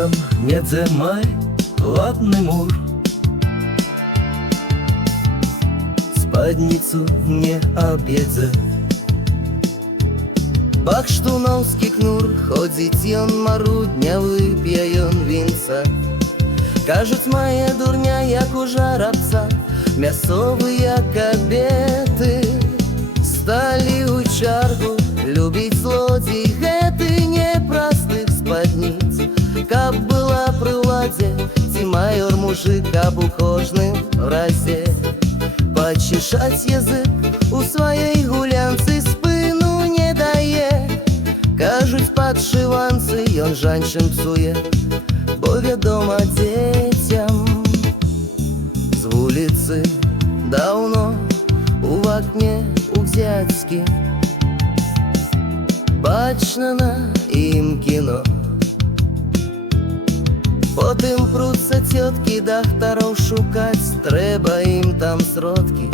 тротуаром między maj, ładny mur. Spадницу не обедзе. Бакштуновский кнур, ходить ён маруднявы, п'є ён вінца. Кажуть, має дурня, як у жарабца, мясовыя кабеты. Сталі ў чаргу, любіць злодзей гэты непростых спадніц. Каб была пры ўладзе, ці майор мужик, каб у кожным разе пачышаць язык у сваёй гулянцы, спыну не дае. Кажуць, падшыванцы, ён жанчын псуе, бо вядома дзецям. З вуліцы даўно у вакне у дзядзькі бачна на ім кіно. Потым пруцца цёткі дактароў шукаць, трэба ім там сродкі.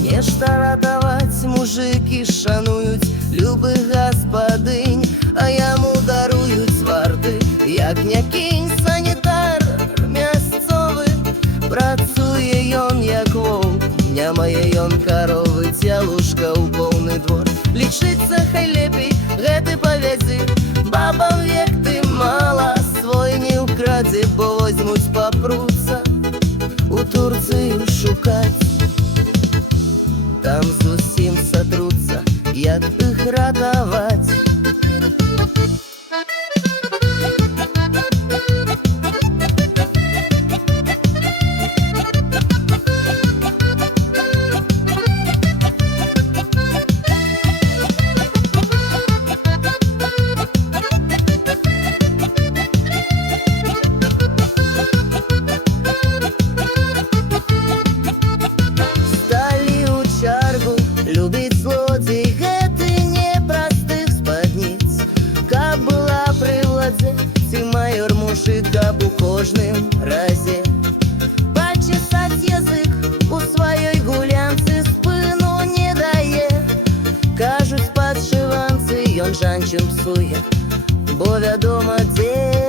Нешта ратаваць, мужыкі шануюць любых гаспадынь, а яму даруюць варты, як не кінь санітар мясцовы. Працуе ён як воўк, не мае ён каровы, цялушка ў поўны двор. Лічыцца хай лепей гэты павядзі, бабам век ты мала, свой не ўкрадзе, бо возьмуць папруцца у Турцыю шукаць. Там зусім сатруцца, як іх ратаваць. Любіць злодзей гэты непростых спадніц. Каб была пры ўладзе, ці майор мужик, каб у кожным разе пачесаць язык у сваёй гулянцы, спыну не дае. Кажуць, падшыванцы, ён жанчын псуе, бо вядома дзе.